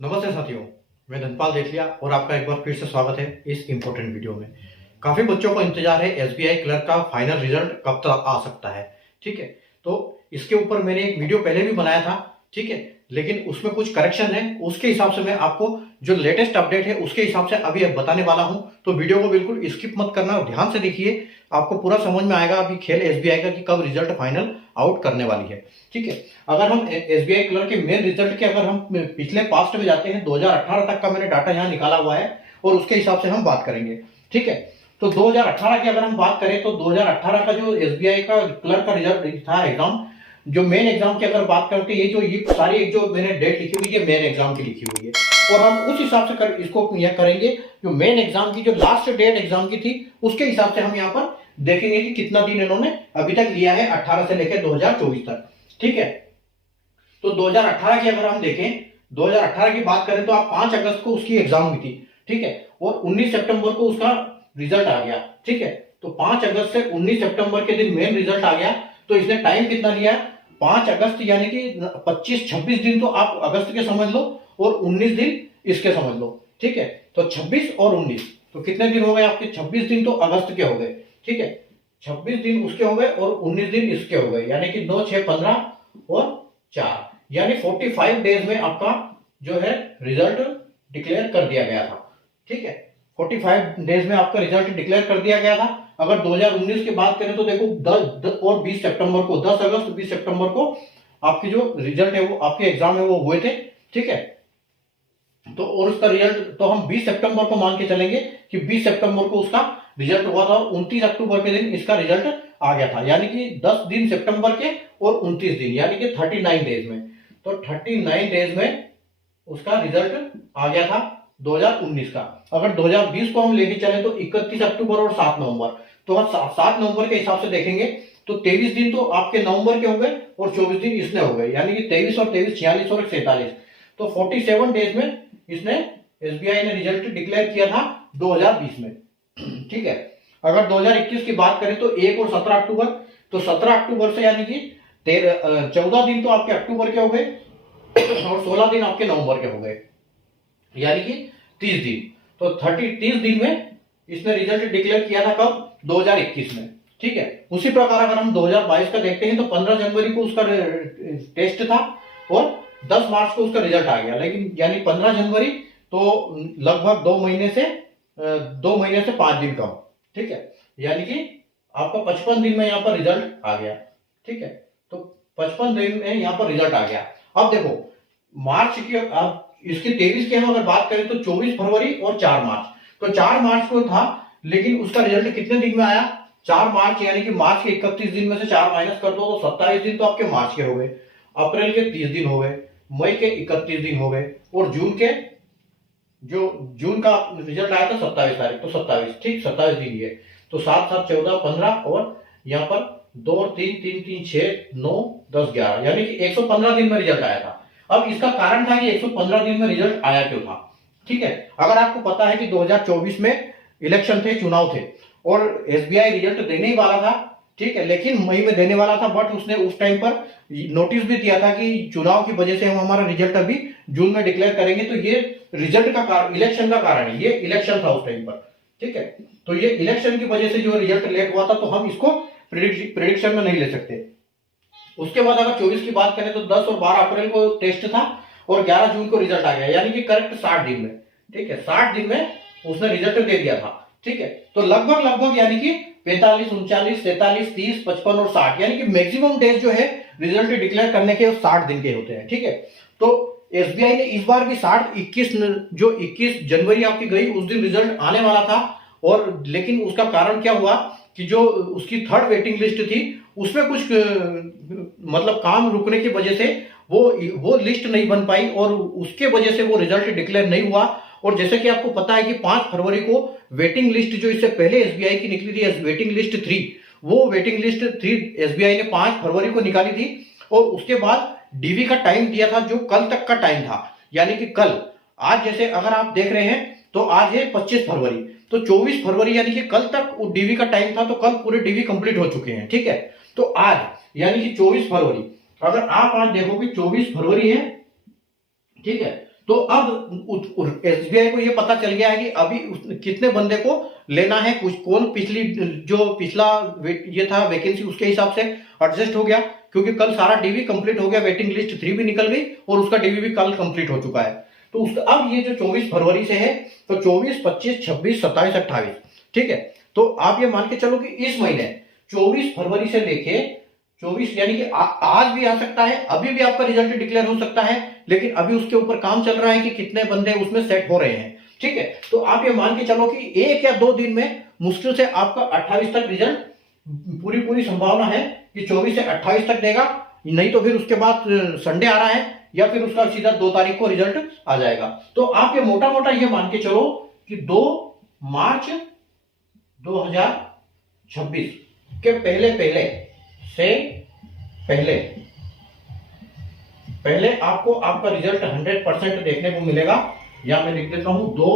नमस्ते साथियों, मैं धनपाल देथिया और आपका एक बार फिर से स्वागत है इस इम्पोर्टेंट वीडियो में। काफ़ी बच्चों को इंतजार है एसबीआई क्लर्क का फाइनल रिजल्ट कब तक आ सकता है। ठीक है, तो इसके ऊपर मैंने एक वीडियो पहले भी बनाया था। ठीक है, लेकिन उसमें कुछ करेक्शन है, उसके हिसाब से मैं आपको जो लेटेस्ट अपडेट है उसके हिसाब से अभी बताने वाला हूं। तो वीडियो को बिल्कुल स्किप मत करना, ध्यान से देखिए, आपको पूरा समझ में आएगा अभी खेल एसबीआई का कि कब रिजल्ट फाइनल आउट करने वाली है। ठीक है, अगर हम एसबीआई क्लर्क के मेन रिजल्ट के अगर हम पिछले पास्ट में जाते हैं, 2018 तक का मैंने डाटा यहाँ निकाला हुआ है और उसके हिसाब से हम बात करेंगे। ठीक है, तो 2018 की अगर हम बात करें तो 2018 का जो एसबीआई का क्लर्क का रिजल्ट था एग्जाम, जो मेन एग्जाम की अगर बात करते हैं, ये सारी एक जो मैंने डेट लिखी हुई है मेन एग्जाम की लिखी हुई है और हम उस हिसाब से इसको यह करेंगे। जो मेन एग्जाम की जो लास्ट डेट एग्जाम की थी उसके हिसाब से हम यहाँ पर देखेंगे कि कितना दिन इन्होंने अभी तक लिया है 18 से लेकर 2024 तक। ठीक है, तो 2018 की अगर हम देखें, 2018 की बात करें तो आप 5 अगस्त को उसकी एग्जाम हुई थी। ठीक है, और 19 सितंबर को उसका रिजल्ट आ गया। ठीक है, तो 5 अगस्त से 19 सितंबर के दिन मेन रिजल्ट आ गया। तो इसने टाइम कितना लिया? 5 अगस्त यानी कि 25-26 दिन तो आप अगस्त के समझ लो और 19 दिन इसके समझ लो। ठीक है, तो 26 और 19 तो कितने दिन हो गए आपके? 26 दिन तो अगस्त के हो गए। ठीक है, 26 दिन उसके हो गए और 19 दिन इसके हो गए, यानी कि 2, 6, 15 और 4, यानी 45 डेज में आपका जो है रिजल्ट डिक्लेयर कर दिया गया था। ठीक है, 45 डेज में आपका रिजल्ट डिक्लेयर कर दिया गया था। अगर 2019 की बात करें तो देखो 10 और 20 सितंबर को, 10 अगस्त 20 सितंबर को आपकी जो रिजल्ट है वो आपके एग्जाम है वो हुए थे। ठीक है, तो और उसका रिजल्ट तो हम 20 सितंबर को मान के चलेंगे कि 20 सितंबर को उसका रिजल्ट हुआ था और 29 अक्टूबर के दिन इसका रिजल्ट आ गया था, यानी कि 10 दिन सितंबर के और 29 दिन, यानी कि 39 डेज में। तो 39 डेज में उसका रिजल्ट आ गया था 2019 का। अगर 2020 को हम लेके चले तो 31 अक्टूबर और 7 नवंबर, तो हम 7 नवंबर के हिसाब से देखेंगे तो 23 दिन तो आपके नवंबर के हो गए और 24 दिन इसने हो गए, यानी कि 23 और 23 46 और 47, तो 47 डेज में इसने एसबीआई ने रिजल्ट डिक्लेयर किया था 2020 में। ठीक है, अगर 2021 की बात करें तो 1 और 17 अक्टूबर, तो 17 अक्टूबर से यानी कि 14 दिन तो आपके अक्टूबर के हो गए और 16 दिन आपके नवंबर के हो गए, यानी कि 30 दिन। तो 30 दिन में इसने रिजल्ट डिक्लेयर किया था कब? 2021 में। ठीक है, उसी प्रकार अगर हम 2022 का देखते हैं तो 15 जनवरी को उसका टेस्ट था और 10 मार्च को उसका रिजल्ट आ गया, लेकिन यानी 15 जनवरी तो लगभग 2 महीने से 5 दिन कम। ठीक है, यानी कि आपका 55 दिन में यहाँ पर रिजल्ट आ गया। ठीक है, तो 55 दिन में यहाँ पर रिजल्ट आ गया। अब देखो मार्च की, अब इसकी 23 की हम अगर बात करें तो 24 फरवरी और 4 मार्च, तो 4 मार्च को था, लेकिन उसका रिजल्ट कितने दिन में आया? 4 मार्च, यानी कि मार्च के 31 दिन में से 4 माइनस कर दो तो 27 दिन तो आपके मार्च के हो गए, अप्रैल के 30 दिन हो गए, मई के 31 दिन हो गए और जून का रिजल्ट आया था 27 तारीख, तो 27, ठीक 27 दिन ये, तो 7, 7, 14, 15 और यहाँ पर 2 और 3, 3, 3, 6, 9, 10, 11, यानी कि 115 दिन में रिजल्ट आया था। अब इसका कारण था कि 115 दिन में रिजल्ट आया क्यों था। ठीक है, अगर आपको पता है कि 2024 में इलेक्शन थे, चुनाव थे और एसबीआई रिजल्ट देने ही वाला था। ठीक है, लेकिन मई में देने वाला था, बट उसने उस टाइम पर नोटिस भी दिया था कि चुनाव की वजह से हम हमारा रिजल्ट अभी जून में डिक्लेयर करेंगे, तो ये रिजल्ट का कारण इलेक्शन का कारण है, ये इलेक्शन था उस टाइम पर। ठीक है, तो ये इलेक्शन की वजह से जो रिजल्ट लेट हुआ था, तो हम इसको प्रिडिक्शन में नहीं ले सकते। उसके बाद अगर 24 की बात करें तो 10 और 12 अप्रैल को टेस्ट था और 11 जून को रिजल्ट आ गया, यानी कि करेक्ट 60 दिन में। ठीक है, 60 दिन में उसने रिजल्ट दे दिया था। ठीक है, तो लगभग यानी कि 45, 39, 43, 30, 55 और 60, यानी कि मैक्सिमम डेज जो है रिजल्ट डिक्लेयर करने के 60 दिन के होते हैं। ठीक है, तो एसबीआई ने इस बार भी 21 जनवरी आपकी गई उस दिन रिजल्ट आने वाला था, और लेकिन उसका कारण क्या हुआ कि जो उसकी थर्ड वेटिंग लिस्ट थी उसमें कुछ मतलब काम रुकने की वजह से वो लिस्ट नहीं बन पाई और उसके वजह से वो रिजल्ट डिक्लेयर नहीं हुआ। और जैसे कि आपको पता है कि 5 फरवरी को वेटिंग लिस्ट जो इससे पहले एसबीआई की निकली थी, वेटिंग लिस्ट 3, वो वेटिंग लिस्ट 3 एसबीआई ने 5 फरवरी को निकाली थी और उसके बाद डीवी का टाइम दिया था जो कल तक का टाइम था, यानी कि कल, आज जैसे अगर आप देख रहे हैं तो आज है 25 फरवरी, तो 24 फरवरी यानी कि कल तक डीवी का टाइम था, तो कल पूरे डीवी कंप्लीट हो चुके हैं। ठीक है, तो आज यानी कि 24 फरवरी, अगर आप आज देखो कि 24 फरवरी है, ठीक है, तो अब एसबीआई को ये पता चल गया है कि अभी कितने बंदे को लेना है, कुछ कौन पिछला ये था वैकेंसी उसके हिसाब से एडजस्ट हो गया, क्योंकि कल सारा डीवी कंप्लीट हो गया, वेटिंग लिस्ट 3 भी निकल गई और उसका डीवी भी कल कंप्लीट हो चुका है। तो उसका अब ये जो 24 फरवरी से है, तो 24, 25, 26, 27, 28, ठीक है। तो आप ये मान के चलो कि इस महीने 24 फरवरी से लेके 24 यानी कि आज भी आ सकता है, अभी भी आपका रिजल्ट डिक्लेयर हो सकता है, लेकिन अभी उसके ऊपर काम चल रहा है कि कितने बंदे उसमें सेट हो रहे हैं, ठीक है। तो आप ये मान के चलो कि 1 या 2 दिन में मुश्किल से आपका 28 तक रिजल्ट, पूरी संभावना है कि 24 से 28 तक देगा, नहीं तो फिर उसके बाद संडे आ रहा है या फिर उसका सीधा 2 तारीख को रिजल्ट आ जाएगा। तो आप ये मोटा मोटा ये मान के चलो कि 2 मार्च 2026 के पहले आपको आपका रिजल्ट 100% देखने को मिलेगा। या मैं लिख देता हूं 2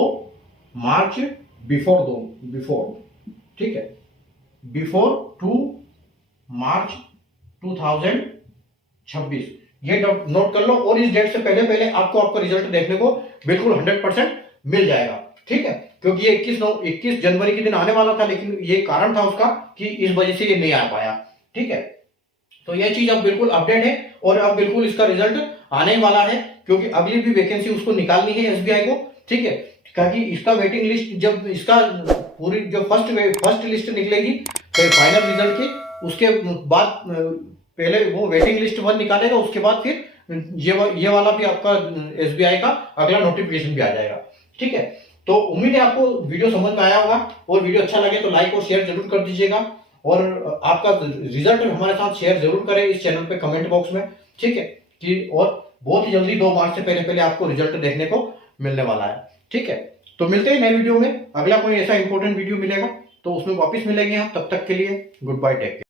मार्च बिफोर, ठीक है, बिफोर 2 मार्च 2026, ये नोट कर लो। और इस डेट से पहले आपको आपका रिजल्ट देखने को बिल्कुल 100% मिल जाएगा, ठीक है। क्योंकि ये 21 जनवरी के दिन आने वाला था, लेकिन ये कारण था उसका कि इस वजह से ये नहीं आ पाया, ठीक है। तो ये चीज अब बिल्कुल अपडेट है और अब बिल्कुल इसका रिजल्ट आने वाला है, क्योंकि अगली भी वैकेंसी उसको निकालनी है एसबीआई को, ठीक है। क्योंकि इसका वेटिंग लिस्ट, जब इसका पूरी जो फर्स्ट लिस्ट निकलेगी फाइनल रिजल्ट की, उसके बाद पहले वो वेटिंग लिस्ट 1 निकालेगा, उसके बाद फिर ये वाला भी आपका एसबीआई का अगला नोटिफिकेशन भी आ जाएगा, ठीक है। तो उम्मीद है आपको वीडियो समझ में आया होगा, और वीडियो अच्छा लगे तो लाइक और शेयर जरूर कर दीजिएगा, और आपका रिजल्ट हमारे साथ शेयर जरूर करें इस चैनल पे कमेंट बॉक्स में, ठीक है। कि और बहुत ही जल्दी 2 मार्च से पहले आपको रिजल्ट देखने को मिलने वाला है, ठीक है। तो मिलते हैं नए वीडियो में, अगला कोई ऐसा इंपॉर्टेंट वीडियो मिलेगा तो उसमें वापस मिलेंगे हम, तब तक के लिए गुड बाय, टेक केयर।